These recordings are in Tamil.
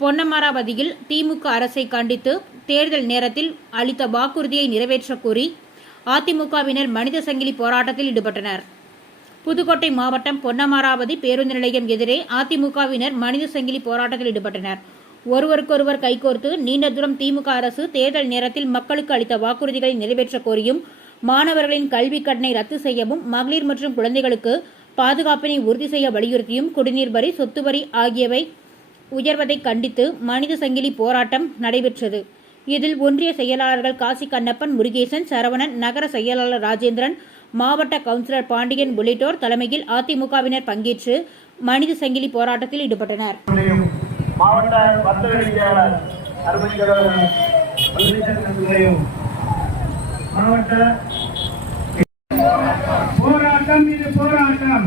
பொன்னமராவதியில் திமுக அரசை கண்டித்து தேர்தல் நேரத்தில் அளித்த வாக்குறுதியை நிறைவேற்றக் கோரி அதிமுகவினர் மனித சங்கிலி போராட்டத்தில் ஈடுபட்டனர். புதுக்கோட்டை மாவட்டம் பொன்னமராவதி பேருந்து நிலையம் எதிரே அதிமுகவினர் மனித சங்கிலி போராட்டத்தில் ஈடுபட்டனர். ஒருவருக்கொருவர் கைகோர்த்து நீண்ட தூரம் திமுக அரசு தேர்தல் நேரத்தில் மக்களுக்கு அளித்த வாக்குறுதிகளை நிறைவேற்றக் கோரியும், மாணவர்களின் கல்விக் கடனை ரத்து செய்யவும், மகளிர் மற்றும் குழந்தைகளுக்கு பாதுகாப்பினை உறுதி செய்ய வலியுறுத்தியும், குடிநீர் வரி, சொத்து வரி ஆகியவை உயர்வதை கண்டித்து மனித சங்கிலி போராட்டம் நடைபெற்றது. இதில் ஒன்றிய செயலாளர்கள் காசி கண்ணப்பன், முருகேசன், சரவணன், நகர செயலாளர் ராஜேந்திரன், மாவட்ட கவுன்சிலர் பாண்டியன் உள்ளிட்டோர் தலைமையில் அதிமுகவினர் பங்கேற்று மனித சங்கிலி போராட்டத்தில் ஈடுபட்டனர். மாவட்ட போராட்டம் இது போராட்டம்,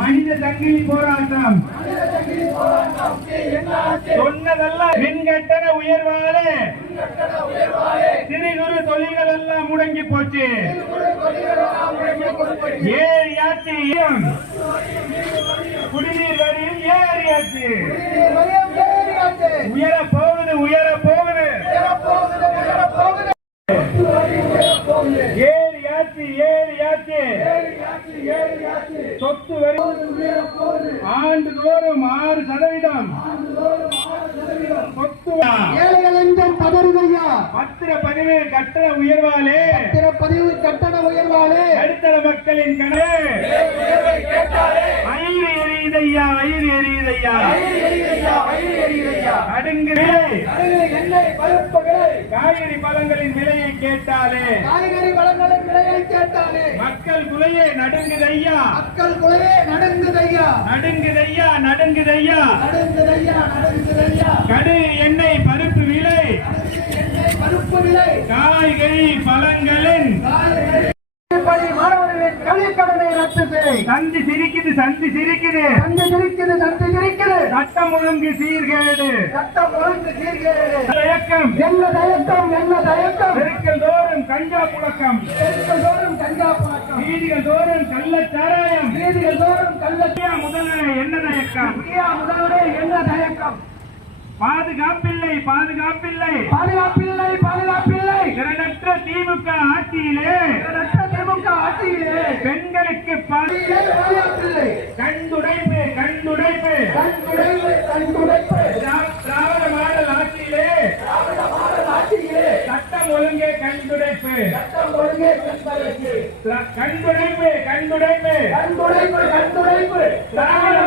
மனித சங்கிலி போராட்டம். சொன்னதெல்லாம் மின்கட்டண உயர்வாலே சிறு குறு தொழில்கள் எல்லாம் முடங்கி போச்சு. ஏறியாச்சு, குடிநீர் வரியும் ஏறியாச்சு, உயர போகுது உயர போகுது, ஏறியாச்சு ஏறியாச்சு, சொத்து வரி ஆண்டுதோறும் 6%, சொத்து ஏழைகள் என்றும் பதறுதையா, பத்திரப்பதிவு கட்டண உயர்வாலே, பத்திரப்பதிவு கட்டண உயர்வாலே நடுத்தர மக்களின் கணக்கு வயிறு எரியுதையா, வயிறு எரியுதையா, அடுங்கு எண்ணெய் பருப்புகளை, காய்கறி பழங்களின் விலையை கேட்டாலே, காய்கறி வளங்களின் விலையை கேட்டாலே மக்கள் குலையே நடுங்குதையா, மக்கள் குலையே நடுங்குதையா, நடுங்குதையா நடுங்குதையா, நடுங்குதையா நடுங்குதையா, கடு எண்ணெய் பருப்பு விலை, எண்ணெய் பருப்பு விலை, காய்கறி பழங்களின் மாணவர்களின் கல்விக் கடனை ரத்து செய். சந்தி சிரிக்குது சந்தி சிரிக்குது, சந்தி சிரிக்குது சந்தி சிரிக்குது, சட்டம் ஒழுங்கு சீர்கேடு, சட்டம் ஒழுங்கு சீர்கேடு, தயக்கம் என்ன தயக்கம் என்ன தயக்கம், தெருக்கள் தோறும் கஞ்சா புழக்கம், தெருக்கள் தோறும் கஞ்சா பழக்கம், வீதிகள் தோறும் கள்ளச்சாராயம், வீதிகள் தோறும் கள்ளச்சாராயம், முதல்வரே என்ன தயக்கம், முதல்வரே என்ன தயக்கம், பாதுகாப்பில்லை பாதுகாப்பில்லை பாதுகாப்பில்லை பாதுகாப்பில்லை, திறனற்ற திமுக ஆட்சியிலே, திமுக ஆட்சியிலே பெண்களுக்கு பாதுகாப்பில்லை, கண்டுடைப்பு கண்டுடைப்பு, கண்துடைப்பு கண்துடைப்பு, திராவிட மாடல் ஆட்சியிலே சட்டம் ஒழுங்கே கண்டுடைப்பு, சட்டம் ஒழுங்கே கண்துடைப்பு, கண்டுடைப்பு கண்டுடைப்பு, கண்துடைப்பு கண்துடைப்பு, திராவிட